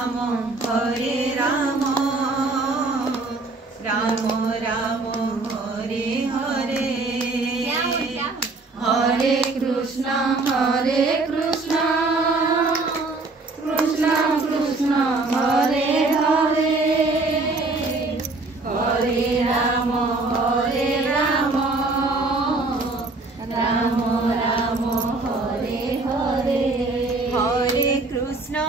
राम हरे राम राम राम हरे हरे हरे कृष्ण कृष्ण कृष्ण हरे हरे हरे राम राम राम हरे हरे हरे कृष्ण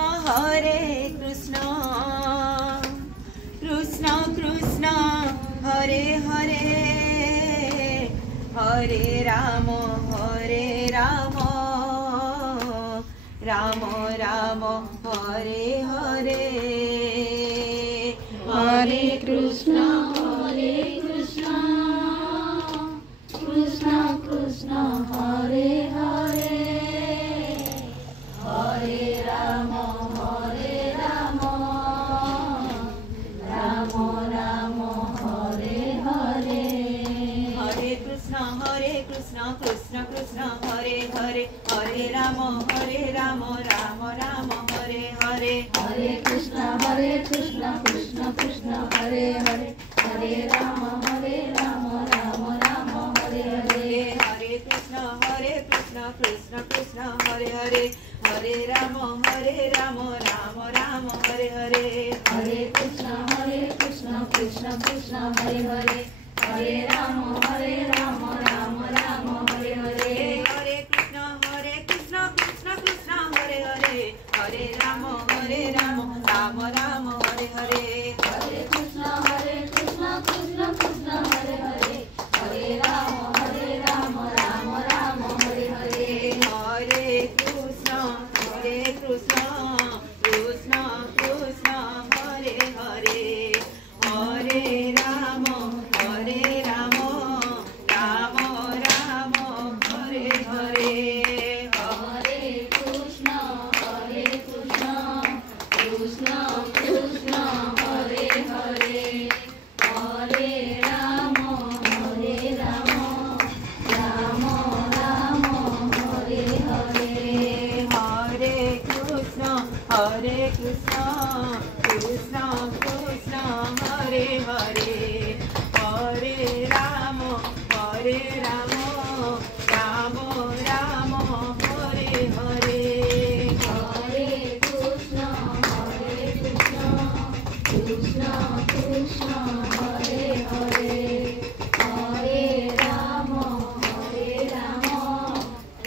कृष्ण कृष्ण हरे हरे हरे राम राम राम हरे हरे हरे कृष्ण कृष्ण कृष्ण हरे हरे हरे राम राम राम हरे हरे हरे कृष्ण कृष्ण कृष्ण हरे हरे हरे राम राम राम हरे हरे हरे कृष्ण कृष्ण कृष्ण हरे हरे हरे राम राम राम हरे हरे हरे कृष्ण कृष्ण कृष्ण हरे हरे हरे राम राम राम हरे हरे हरे कृष्ण कृष्ण कृष्ण हरे हरे हरे राम राम राम हरे हरे हरे कृष्ण कृष्ण कृष्ण हरे हरे हरे राम राम राम हरे हरे हरे कृष्ण कृष्ण कृष्ण हरे हरे हरे राम राम राम हरे हरे हरे कृष्ण कृष्ण कृष्ण हरे हरे हरे राम राम राम हरे हरे हरे कृष्ण कृष्ण कृष्ण हरे हरे हरे राम राम राम हरे हरे हरे कृष्ण कृष्ण कृष्ण हरे हरे हरे राम राम राम हरे हरे हरे कृष्ण कृष्ण कृष्ण हरे हरे हरे राम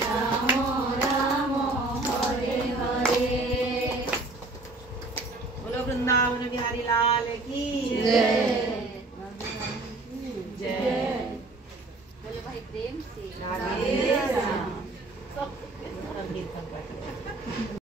राम राम हरे हरे बोलो वृंदावन बिहारी लाल की जय। बोलो भाई प्रेम से